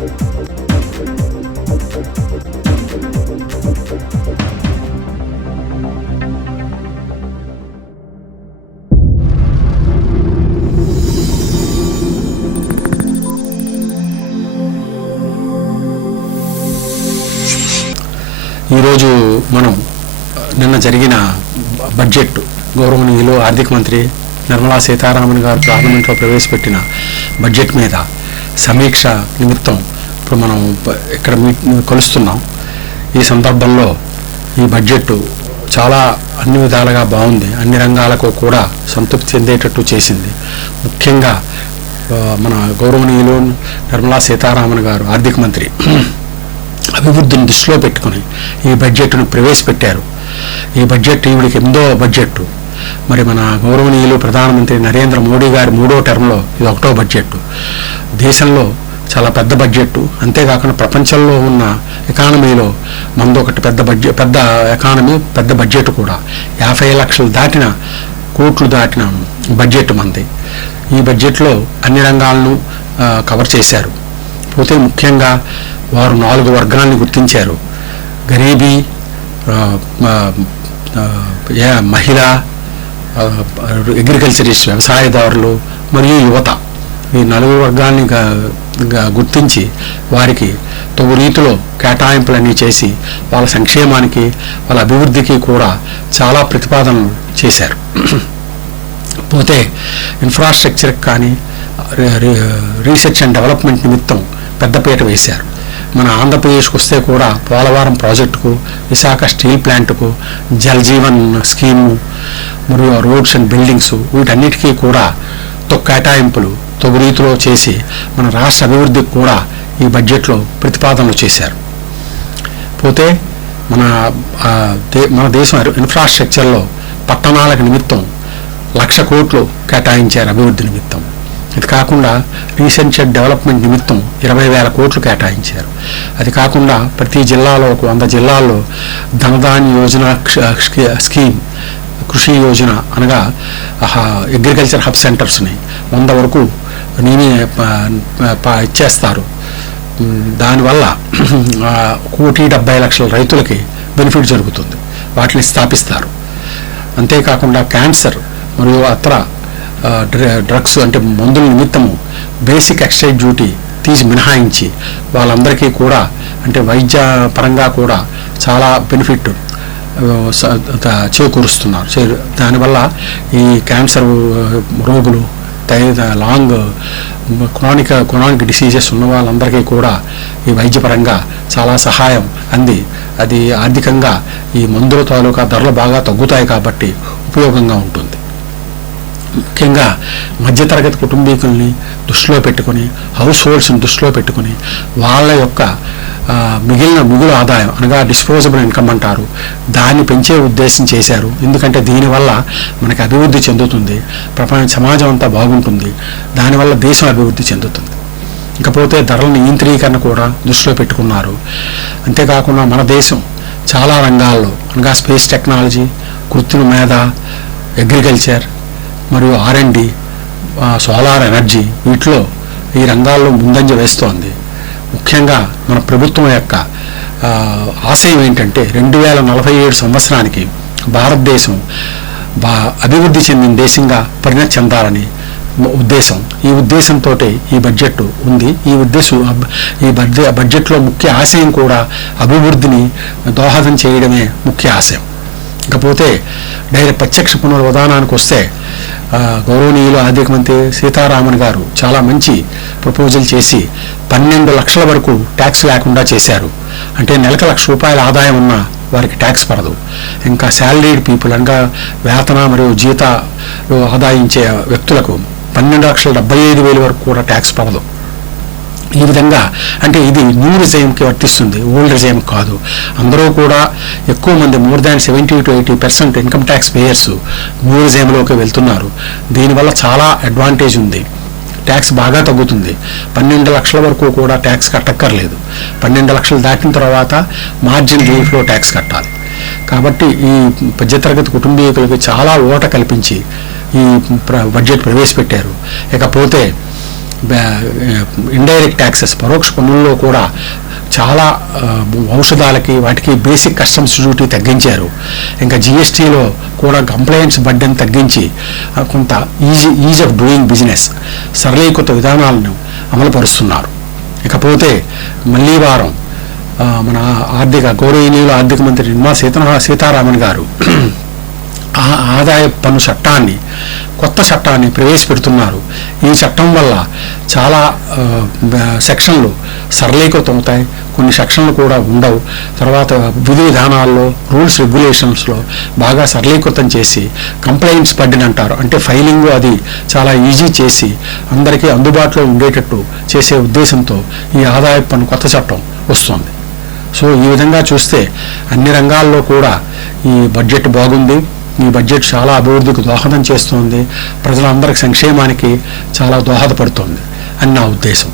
ఈరోజు మనం నిన్న జరిగిన బడ్జెట్ గౌరవనీయులు ఆర్థిక మంత్రి నిర్మలా సీతారామన్ గారు పార్లమెంట్లో ప్రవేశపెట్టిన బడ్జెట్ మీద సమీక్ష నిమిత్తం ఇప్పుడు మనం ఇక్కడ మీ కలుస్తున్నాం. ఈ సందర్భంలో ఈ బడ్జెట్ చాలా అన్ని విధాలుగా బాగుంది. అన్ని రంగాలకు కూడా సంతృప్తి చెందేటట్టు చేసింది. ముఖ్యంగా మన గౌరవనీయులు నిర్మలా సీతారామన్ గారు ఆర్థిక మంత్రి అభివృద్ధిని దృష్టిలో పెట్టుకుని ఈ బడ్జెట్ను ప్రవేశపెట్టారు. ఈ బడ్జెట్ ఈవిడికి ఎందో బడ్జెట్ మరి మన గౌరవనీయులు ప్రధానమంత్రి నరేంద్ర మోడీ గారి మూడో టర్మ్లో ఇది ఒకటో బడ్జెట్ దేశంలో చాలా పెద్ద బడ్జెట్ అంతేకాకుండా ప్రపంచంలో ఉన్న ఎకానమీలో మనది ఒకటి పెద్ద బడ్జెట్ పెద్ద ఎకానమీ పెద్ద బడ్జెట్ కూడా. యాభై లక్షలు దాటిన కోట్లు దాటిన బడ్జెట్ మనది ఈ బడ్జెట్లో అన్ని రంగాలను కవర్ చేశారు. పోతే ముఖ్యంగా వారు నాలుగు వర్గాల్ని గుర్తించారు. గరీబీ మహిళ అగ్రికల్చరిస్ట్ వ్యవసాయదారులు మరియు యువత. ఈ నలుగురు వర్గాల్ని గుర్తించి వారికి తగు రీతిలో కేటాయింపులన్నీ చేసి వాళ్ళ సంక్షేమానికి వాళ్ళ అభివృద్ధికి కూడా చాలా ప్రతిపాదనలు చేశారు. పోతే ఇన్ఫ్రాస్ట్రక్చర్ కానీ రీసెర్చ్ అండ్ డెవలప్మెంట్ నిమిత్తం పెద్దపీట వేశారు. మన ఆంధ్రప్రదేశ్కి వస్తే కూడా పోలవరం ప్రాజెక్టుకు విశాఖ స్టీల్ ప్లాంట్కు జల్ జీవన్ స్కీము మరియు రోడ్స్ అండ్ బిల్డింగ్స్ వీటన్నిటికీ కూడా తొక్ కేటాయింపులు తగు రీతిలో చేసి మన రాష్ట్ర అభివృద్ధికి కూడా ఈ బడ్జెట్లో ప్రతిపాదనలు చేశారు. పోతే మన దే- మన దేశం ఇన్ఫ్రాస్ట్రక్చర్లో పట్టణాలకు నిమిత్తం లక్ష కోట్లు కేటాయించారు అభివృద్ధి నిమిత్తం. ఇది కాకుండా రీసెంట్ డెవలప్మెంట్ నిమిత్తం ఇరవై వేల కోట్లు కేటాయించారు. అది కాకుండా ప్రతి జిల్లాలో ఒక వంద జిల్లాల్లో ధనదాన్ యోజన స్కీమ్ కృషి యోజన అనగా అగ్రికల్చర్ హబ్ సెంటర్స్ని వంద వరకు నేనే ఇచ్చేస్తారు. దానివల్ల కోటి డెబ్బై లక్షల రైతులకి బెనిఫిట్ జరుగుతుంది. వాటిని స్థాపిస్తారు. అంతేకాకుండా క్యాన్సర్ మరియు అత్ర డ్ర- డ్రగ్స్ అంటే మందుల నిమిత్తము బేసిక్ ఎక్సైజ్ డ్యూటీ తీసి మినహాయించి వాళ్ళందరికీ కూడా అంటే వైద్య పరంగా కూడా చాలా బెనిఫిట్ చేకూరుస్తున్నారు. చే- దానివల్ల ఈ క్యాన్సర్ రోగులు లాంగ్ క్రానిక్ క్రానిక్ డిసీజెస్ ఉన్న వాళ్ళందరికీ కూడా ఈ వైద్యపరంగా చాలా సహాయం అంది. అది ఆర్థికంగా ఈ మందుల తాలూకా ధరలు బాగా తగ్గుతాయి కాబట్టి ఉపయోగంగా ఉంటుంది. ముఖ్యంగా మధ్యతరగతి కుటుంబీకుల్ని దృష్టిలో పెట్టుకొని హౌస్ హోల్డ్స్ని దృష్టిలో పెట్టుకొని వాళ్ళ యొక్క మిగిలిన మిగులు ఆదాయం అనగా డిస్పోజబుల్ ఇన్కమ్ అంటారు దాన్ని పెంచే ఉద్దేశం చేశారు. ఎందుకంటే దీనివల్ల మనకి అభివృద్ధి చెందుతుంది ప్రపంచ సమాజం అంతా బాగుంటుంది దానివల్ల దేశం అభివృద్ధి చెందుతుంది. ఇకపోతే ధరల నియంత్రీకరణ కూడా దృష్టిలో పెట్టుకున్నారు. అంతేకాకుండా మన దేశం చాలా రంగాల్లో అనగా స్పేస్ టెక్నాలజీ కృత్రిమ మేధ అగ్రికల్చర్ మరియు ఆర్ఎండి సోలార్ ఎనర్జీ వీటిలో ఈ రంగాల్లో ముందంజ వేస్తోంది. ముఖ్యంగా మన ప్రభుత్వం యొక్క ఆశయం ఏంటంటే రెండు వేల నలభై ఏడు సంవత్సరానికి భారతదేశం బా అభివృద్ధి చెందిన దేశంగా పరిణతి చెందాలని ఉద్దేశం. ఈ ఉద్దేశంతో ఈ బడ్జెట్ ఉంది. ఈ ఉద్దేశం ఈ బడ్జె బడ్జెట్లో ముఖ్య ఆశయం కూడా అభివృద్ధిని దోహదం చేయడమే ముఖ్య ఆశయం. ఇకపోతే డైరెక్ట్ ప్రత్యక్ష పునరుదానానికి వస్తే గౌరవనీయులు ఆర్థిక మంత్రి సీతారామన్ గారు చాలా మంచి ప్రపోజల్ చేసి పన్నెండు లక్షల వరకు ట్యాక్స్ లేకుండా చేశారు. అంటే నెలకు లక్ష రూపాయల ఆదాయం ఉన్న వారికి ట్యాక్స్ పడదు. ఇంకా శాలరీడ్ పీపుల్ అనగా వేతన మరియు జీత ఆదాయించే వ్యక్తులకు పన్నెండు లక్షల డెబ్బై ఐదు వేలు వరకు కూడా ట్యాక్స్ పడదు. ఈ విధంగా అంటే ఇది న్యూ రిజైమ్కి వర్తిస్తుంది. ఓల్డ్ రిజైమ్ కాదు. అందరూ కూడా ఎక్కువ మంది more than seventy to eighty percent income tax payers new రిజైమ్లోకి వెళ్తున్నారు. దీనివల్ల చాలా అడ్వాంటేజ్ ఉంది. ట్యాక్స్ బాగా తగ్గుతుంది. పన్నెండు లక్షల వరకు కూడా ట్యాక్స్ కట్టక్కర్లేదు. పన్నెండు లక్షలు దాటిన తర్వాత మార్జిన్ రిలీఫ్లో ట్యాక్స్ కట్టాలి. కాబట్టి ఈ మధ్యతరగతి కుటుంబీకులకు చాలా ఓట కల్పించి ఈ ప్ర- బడ్జెట్ ప్రవేశపెట్టారు. ఇకపోతే ఇండైరెక్ట్ ట్యాక్సెస్ పరోక్ష పన్నుల్లో కూడా చాలా ఔషధాలకి వాటికి బేసిక్ కస్టమ్స్ డ్యూటీ తగ్గించారు. ఇంకా జిఎస్టీలో కూడా కంప్లైంట్స్ బడ్డని తగ్గించి కొంత easy ease of doing business సరళీకృత విధానాలను అమలుపరుస్తున్నారు. ఇకపోతే మళ్ళీ వారం మన ఆర్థిక గౌరవనీయులు ఆర్థిక మంత్రి నిర్మలా సీతారామన్ గారు ఆ- ఆదాయ పన్ను చట్టాన్ని కొత్త చట్టాన్ని ప్రవేశపెడుతున్నారు. ఈ చట్టం వల్ల చాలా సెక్షన్లు సరళీకృతం అవుతాయి కొన్ని సెక్షన్లు కూడా ఉండవు. తర్వాత విధి విధానాల్లో రూల్స్ రెగ్యులేషన్స్లో బాగా సరళీకృతం చేసి కంప్లైంట్స్ పడ్డిన అంటారు అంటే ఫైలింగ్ అది చాలా ఈజీ చేసి అందరికీ అందుబాటులో ఉండేటట్టు చేసే ఉద్దేశంతో ఈ ఆదాయ పన్ను కొత్త చట్టం వస్తుంది. సో ఈ విధంగా చూస్తే అన్ని రంగాల్లో కూడా ఈ బడ్జెట్ బాగుంది. ఈ బడ్జెట్ చాలా అభివృద్ధికి దోహదం చేస్తుంది. ప్రజలందరికి సంక్షేమానికి చాలా దోహదపడుతుంది. అని నా ఉద్దేశం.